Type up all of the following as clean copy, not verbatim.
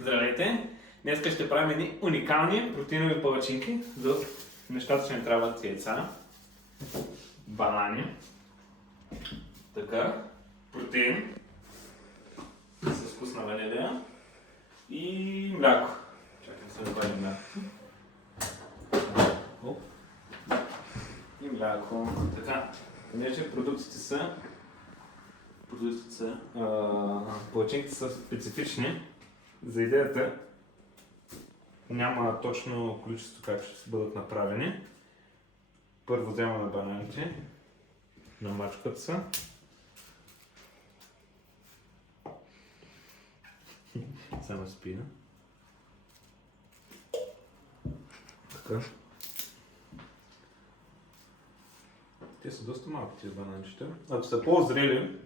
Здравейте! Днес ще правим едни уникални протеинови палачинки. За нещата ще ни трябват яйца, банани, така, протеин с вкус на ванилия и мляко. Чакай се да добавим мляко. И мляко. Така, понеже продуктите са палачинките са специфични. За идеята няма точно количество как ще бъдат направени. Първо вземаме бананите, намачкат се. Само спина. Така. Те са доста малки тези бананчета. Ако са по-зрели,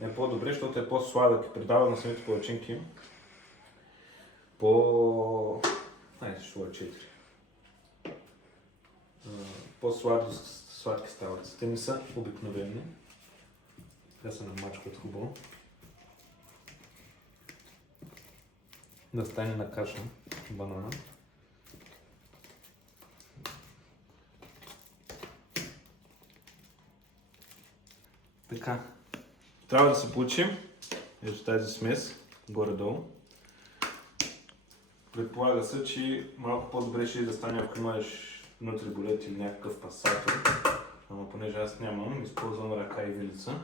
е по-добре, защото е по-сладък и придава на самите палачинки по-сладки стават. Те не са обикновени. Те се намачкат хубаво. Да стане на каша банана. Така. Трябва да се получи ето тази смес, горе-долу. Предполага се, че малко по-добре ще да стане, ако имаш нутриголет или някакъв пасатор. Ама понеже аз нямам, използвам ръка и вилица.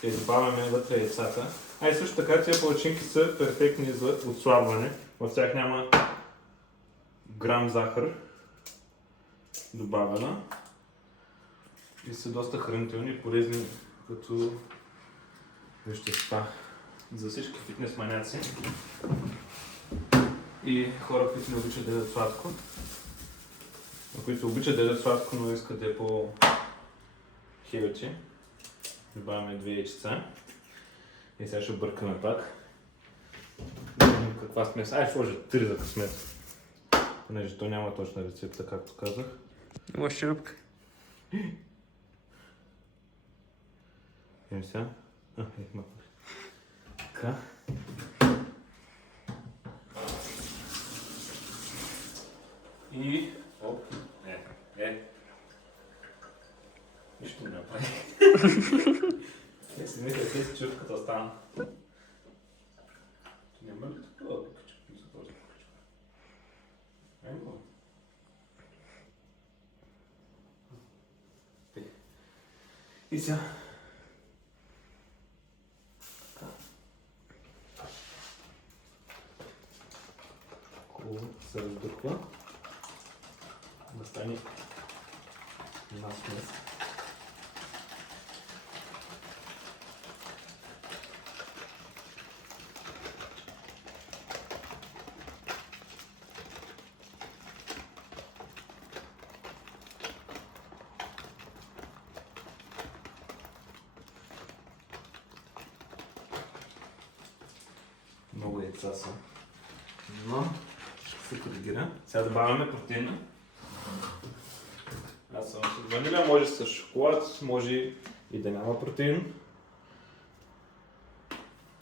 Те добавяме вътре яйцата. А и също така тези палачинки са перфектни за отслабване. В тях няма грам захар добавена. И са доста хранителни и полезни като вещества за всички фитнес маняци и хора, които не обичат да ядат сладко, които обичат да ядат сладко, но искат да е по-хелти. Добавяме 2 яйчица и сега ще бъркаме пак. Каква смес? Ще сложа 3 за късмет, понеже то няма точна рецепта, както казах. Има щерупка. Видим сега. Така. И... Нищо не направи. Си мисля, че си чурката остана. Няма ли такова покачка? Не за този покачка. Емо. И сега. Хубаво се раздухва. Да стане една смес. Много яйца са, но ще се коригира. Сега добавяме протеина. Аз съм с ванилия, може с шоколад, може и да няма протеин.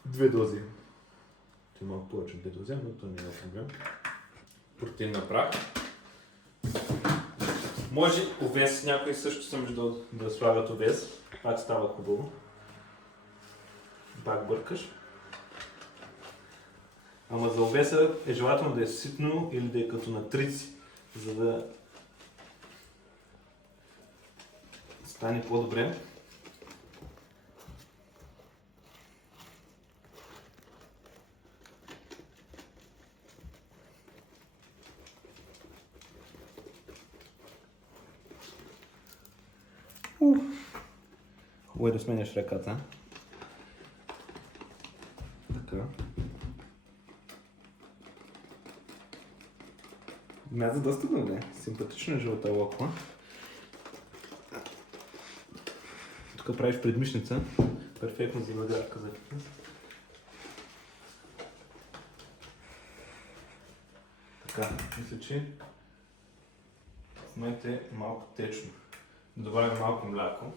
2 дози. Ти малко повече от 2 дози, но то не е проблем. Протеин на прах. Може овес, някои също са между да слагат овес. Пак става хубаво. Пак бъркаш. Ама за овеса е желателно да е ситно или да е като на трици, за да стане по-добре. Хубаво е да сменяш ръката. Така. Мяза доста добре. Симпатична жълта локва. Тук правиш предмишница. Перфектно за загрявка за фитнес. Така, мисля, че в момента е малко течно. Добавим малко мляко.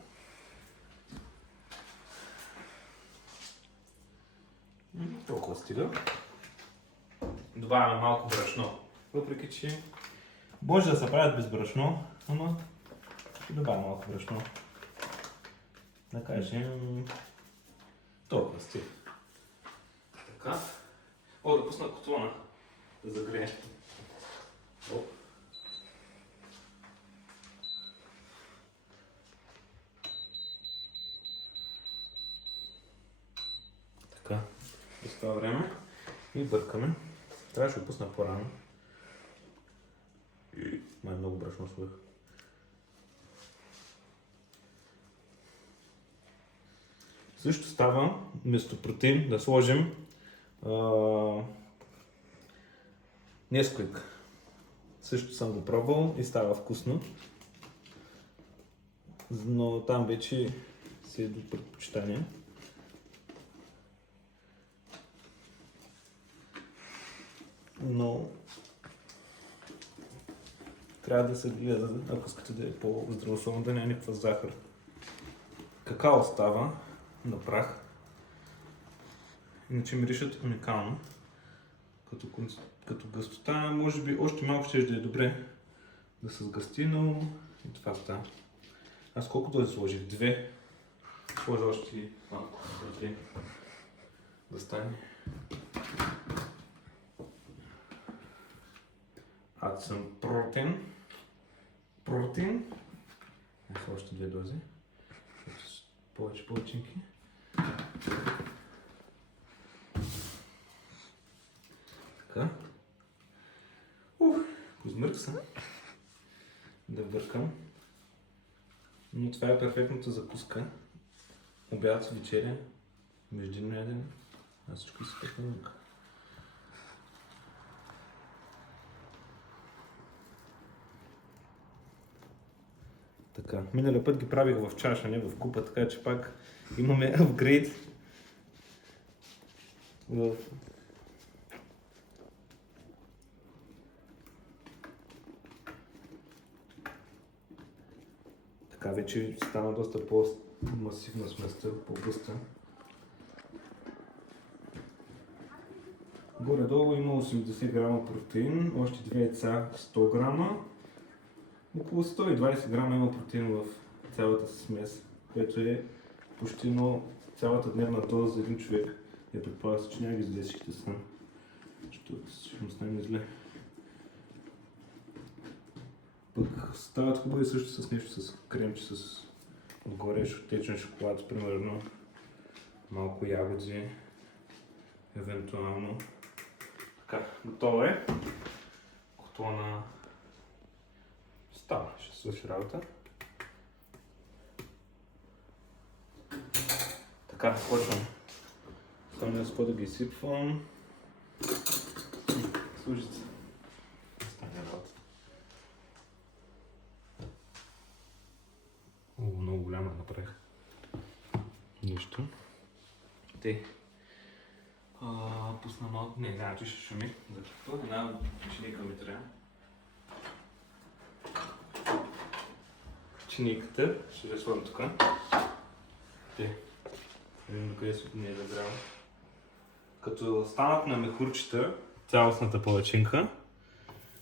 Толкова стига. добавяме малко брашно. Въпреки че може да се правят без брашно, но ще добавя малко брашно. Да кажем толкова сте. Така. О, да пусна котлона да загрее. Оп. Така. През това време и бъркаме. Трябваше да пусна по-рано. Май много брашно сложих. Също става, вместо протеин, да сложим Несквик. Също съм го пробвал и става вкусно. Но там вече си е до предпочитание. Но трябва да се гледа, ако искате да е по-здравословно, да няма никаква захар. Какао става на прах. Иначе миришат уникално. Като гъстота, може би още малко ще да е добре да се сгъсти, но и това става. Аз колко дози сложих? 2. Сложа още малко да стане. Add some protein. Още 2 дози. Повече. Така. Позмърк съм. Да бъркам. Но това е перфектната закуска. Обяд, вечеря, междинно ядене. Аз всичко си така наука. Така, миналия път ги правих в чаша, не в купа, така че пак имаме апгрейд в... Така вече стана доста по-масивна сместа, по-гъста. Горе-долу има 80 грама протеин, още 2 яйца 100 грама. Около 120 грама има протеин в цялата смес, което е почти цялата дневна доза за един човек. Я предполага се, че няма ги излезе всичките сам, защото ще му стане зле. Пък стават хубави също с нещо, с кремче, с отгоре течен шоколад, примерно малко ягоди, евентуално. Така, готово е. Котлона става, ще свърши работа. Така, почвам. Само не спа да ги изсипвам. Служите. Стане работа. Много голяма направих. Нищо. Те. Пусна малко. Не, че ще шуми. Защото една чиника ми трябва. Чиниката ще я сложим тук. Те. Видим докъде не е загрява. Като станат на мехурчета цялостната палачинка,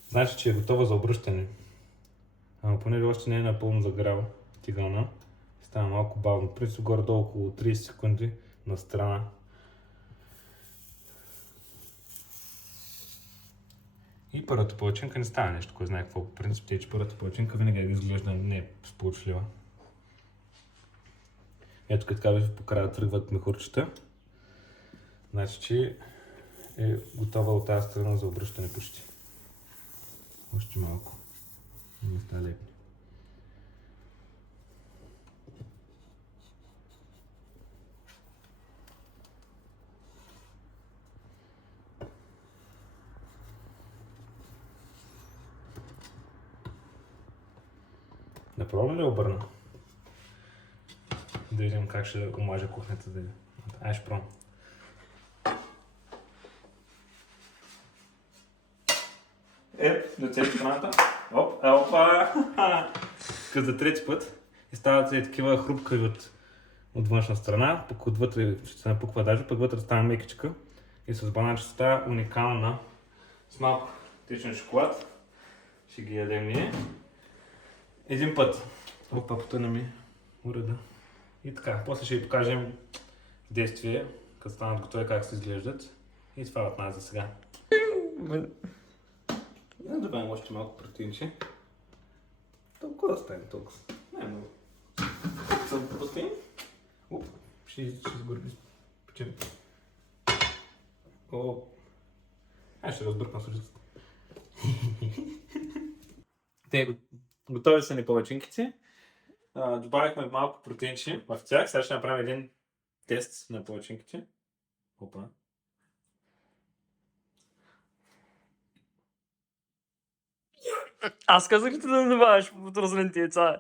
значи, че е готова за обръщане. Ама понеже още не е напълно загрява тигана, става малко бавно. Принцип горе-долу около 30 секунди на страна. И първата палачинка не става нещо, кой знае какво. По принцип, че първата палачинка винаги изглежда не сполучлива. Ето така вече по края тръгват мехурчета. Значи, че е готова от тази страна за обръщане почти. Още малко. Не става лепни. Направо ли обърна? Да видим как ще омажа кухнята. Ай, ще пробвам. До страната. Опа! Като за трети път и стават такива хрупкави от външна страна, пък отвътре ще се напуква даже, пък вътре става мекичка и с бананче става уникална с малко течен шоколад. Ще ги ядем ние. Един път. Опа, потъна ми уреда. И така, после ще ви покажем в действие, като станат готови, как се изглеждат. И това от нас за сега. Да добавим още малко протеинче. Толкова да стане толкова. Не много. Съм протеин. Оп, ще изгорби печен. О, ще разбъркам служителите. Те готови са ни палачинките. Добавихме малко протеинче в тях. Сега ще направим един тест на палачинките. Опа. Аз казах ли ти да не добавяш от розлените яйца?